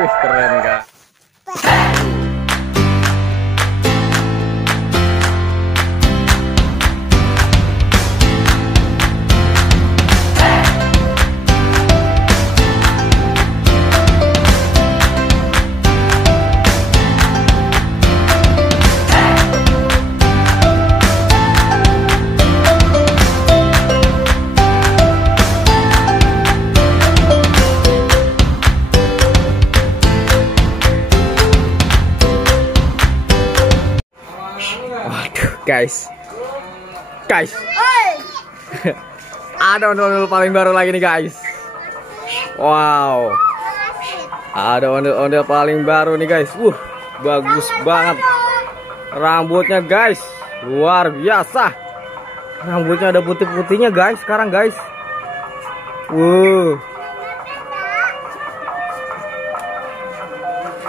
Wih, keren Kak. Guys, ada ondel-ondel paling baru lagi nih guys. Wow, ada ondel-ondel paling baru nih guys. Bagus banget rambutnya guys, luar biasa. Rambutnya ada putih-putihnya guys sekarang guys.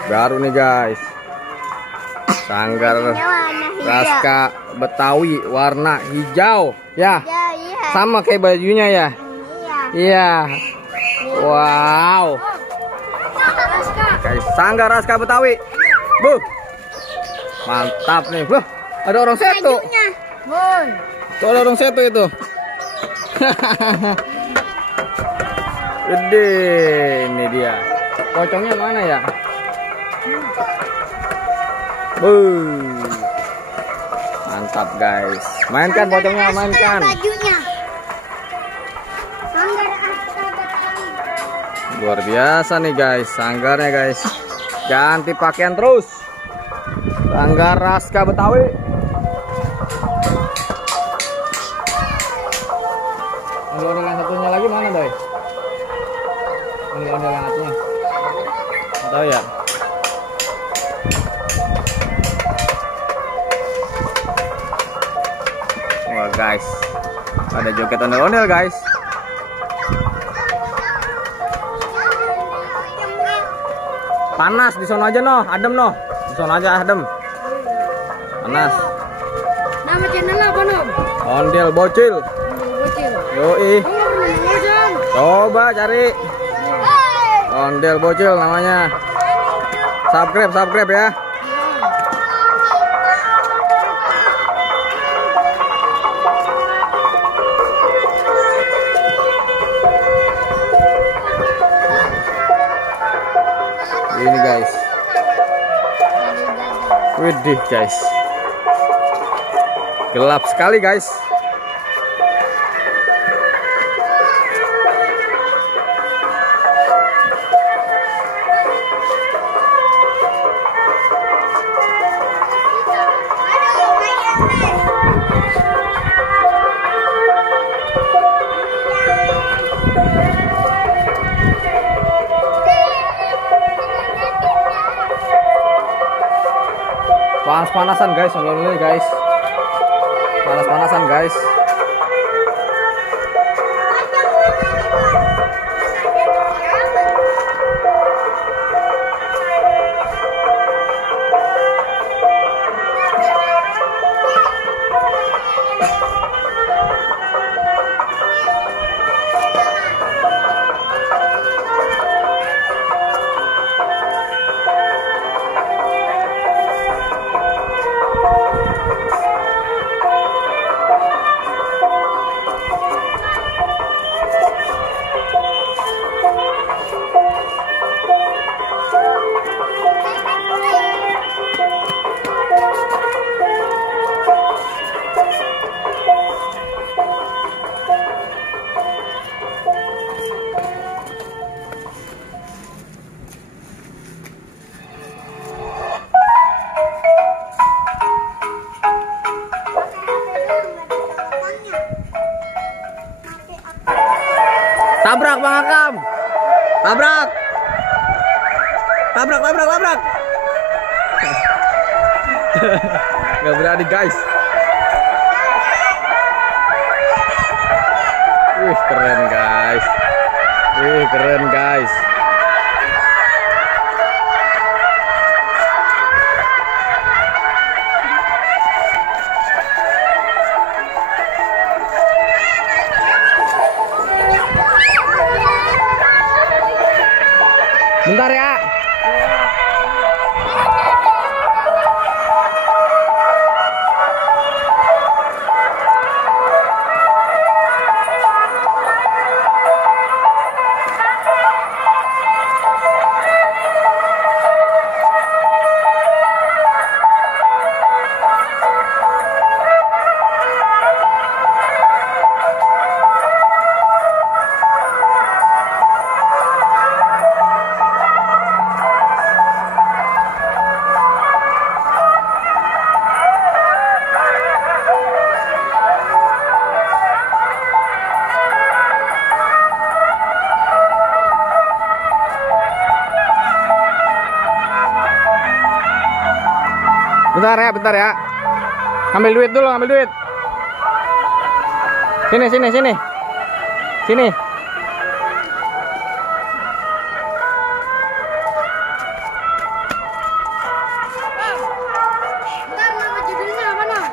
Baru nih guys, sanggar Raska Betawi warna hijau ya, sama kayak bajunya ya. Iya. Wow. Guys, sanggar Raska Betawi. Mantap nih. Ada orang seto. Tuh ada orang seto itu. Gede, ini dia. Pocongnya mana ya? Mantap guys, mainkan pocongnya, mainkan. Luar biasa nih guys, sanggarnya guys. Ganti pakaian terus. Sanggar Raska Betawi. Ondel-ondel yang satunya lagi mana Doi? Ondel-ondel yang satunya nggak tahu ya. Wah guys, ada joget ondel-ondel guys. Panas di sono aja noh, adem noh. Di sono aja adem. Panas. Nama channelnya apa nom? Ondel Bocil. Yoi. Coba cari. Ondel Bocil namanya. Subscribe ya. Ini guys, widih guys, gelap sekali guys. Panas-panasan guys, ondel-ondel guys. Panas-panasan guys. Tabrak Bang Akam. Tabrak. Nggak berani guys. Wih, keren guys. Bentar ya. Bentar ya. Ambil duit dulu, ambil duit. Sini. Sini. Ntar nama judulnya apa, Nom?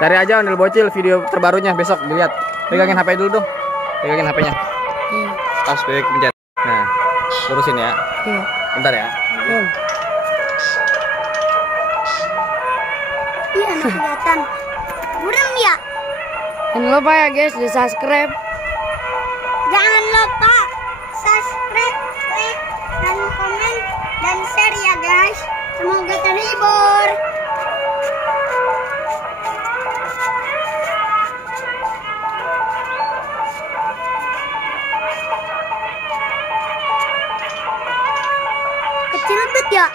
Cari aja Ondel Bocil video terbarunya besok dilihat. Pegangin HP dulu dong. Pegangin HP-nya. Pas pencet. Nah, lurusin ya. Iya. Bentar ya. Iya, anak kelihatan. Burem ya. Jangan lupa ya guys, di subscribe. Jangan lupa subscribe, like, dan komen, dan share ya guys. Semoga terhibur. Kecil bet ya.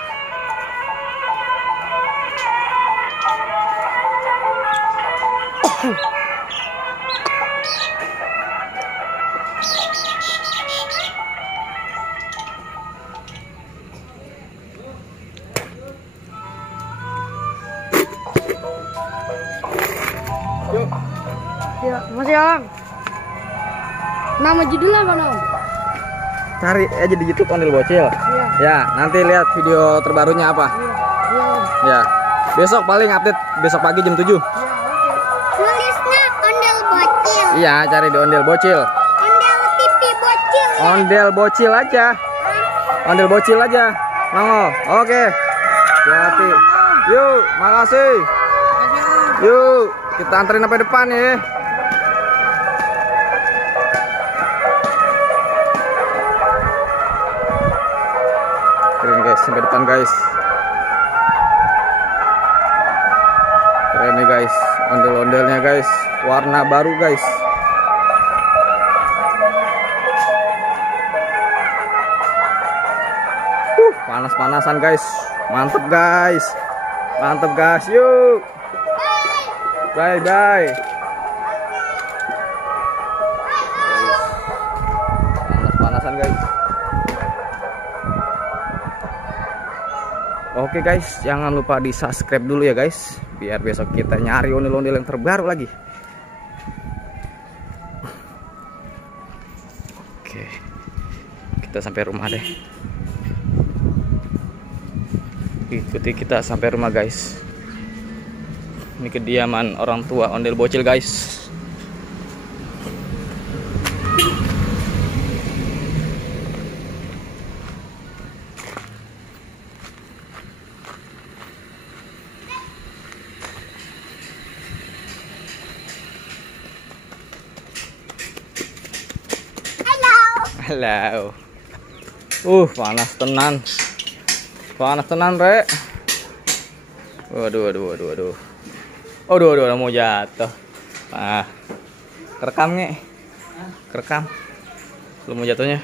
Yuk. Ya, masih Om. Nama judulnya apa, Nom? Cari aja di YouTube Ondel Bocil. Iya. Ya, nanti lihat video terbarunya apa. Iya, Om. Ya. Besok paling update besok pagi jam 7. Iya, oke. Tulisnya Ondel Bocil. Iya, cari di Ondel Bocil. Ondel TV Bocil. Ondel Bocil aja. Ondel Bocil aja. Nongol. Oke. Hati-hati. Yuk, makasih. Yuk, kita anterin sampai depan ya. Keren guys, sampai depan guys. Keren nih guys, ondel-ondelnya guys, warna baru guys. Panas-panasan guys, mantep guys, yuk. Bye. Panas-panasan guys. Oke guys, jangan lupa di subscribe dulu ya guys, biar besok kita nyari ondel-ondel yang terbaru lagi. Oke, kita sampai rumah deh. Ikuti kita sampai rumah guys. Ini kediaman orang tua Ondel Bocil guys. Halo. Panas tenan. Panas tenan, Rek. Waduh. Aduh, mau jatuh. Kerekam nge. Kerekam. Belum mau jatuhnya.